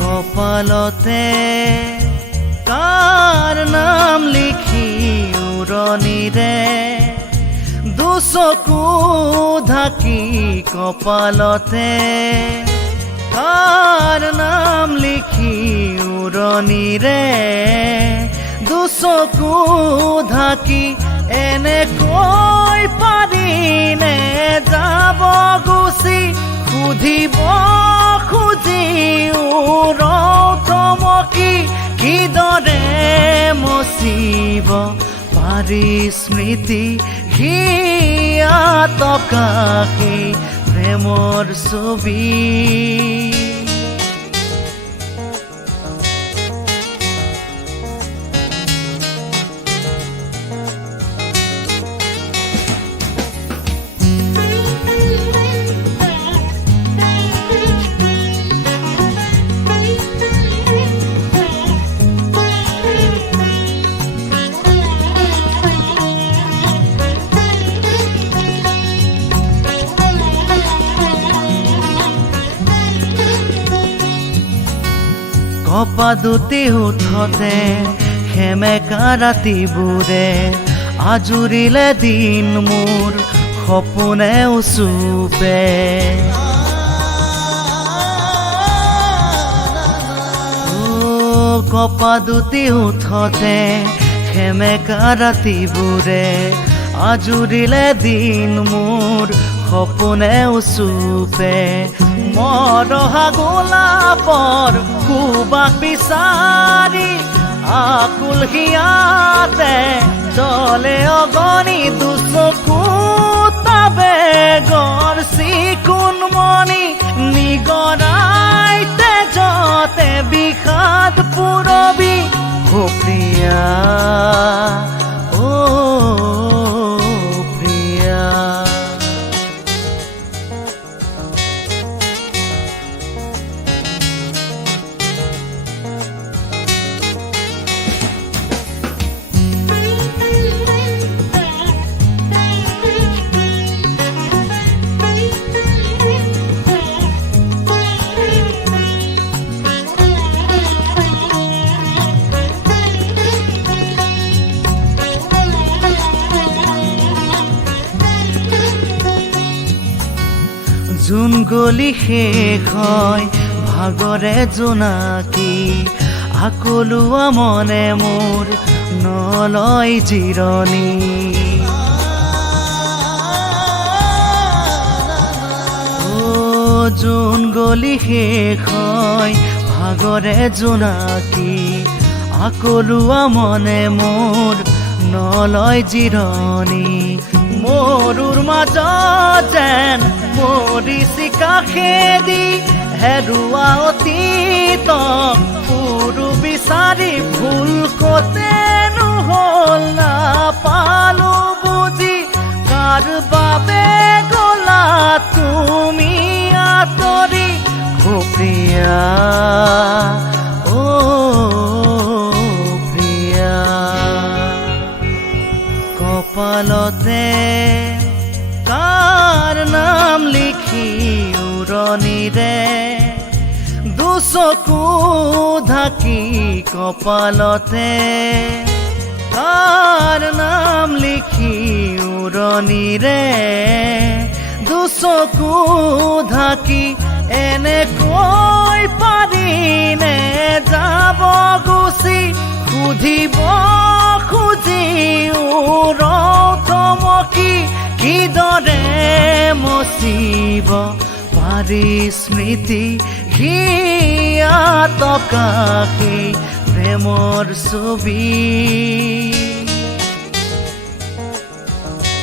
কপালতে কাৰ নাম লিখি উৰণিৰে দুচকু ঢাকি কপালতে কাৰ নাম লিখি উৰণিৰে দুচকু ঢাকি এনেকৈ পাৰিনে যাব গুচি সুধিব খুজি থমকি কিদৰে মচিব পাৰি স্মৃতি হিয়া টকাকে প্ৰেমৰ ছবি কপাদুতি উঠতে সেমেকা ৰাতিবোৰে আজুৰিলে দিন মোৰ সপোনে উচুপে কপাদুতি উঠতে সেমেকা ৰাতিবোৰে আজুৰিলে দিন মোৰ সপোনে উচুপে মৰহা গোলাপৰ সুবাস বিচাৰি আকুল হিয়াতে জলে অগণি দুচকু তাবে গৰ চিকুণমণি নিগৰাই তেজতে বিষাদ পুৰবি ও প্ৰিয়া ও প্ৰিয়া জোন গলি শেষ হয় ভাগৰে জোনাকী আকলোৱা মনে মোৰ নলয় জিৰণি জোন গলি শেষ হয় ভাগৰে জোনাকী আকলোৱা মনে মোৰ নলয় জিৰণি মৰুৰ মাজত যেন মৰিছি কাষেদি হেৰুৱা অতীত পুৰু বিচাৰি ভুল কতেনো হ'ল নাপালো বুজি কাৰ বাবে গলা তুমি আঁতৰি ও প্ৰিয়া ও প্ৰিয়া কপালতে কাৰ নাম লিখি উৰণিৰে দুচকু ঢাকি কপালতে কাৰ নাম লিখি উৰণিৰে দুচকু ঢাকি এনেকৈ পাৰিনে যাব গুচি সুধিব খুজি থমকি কিদৰে মচিব পাৰি স্মৃতি হিয়া টকাকে প্ৰেমৰ ছবি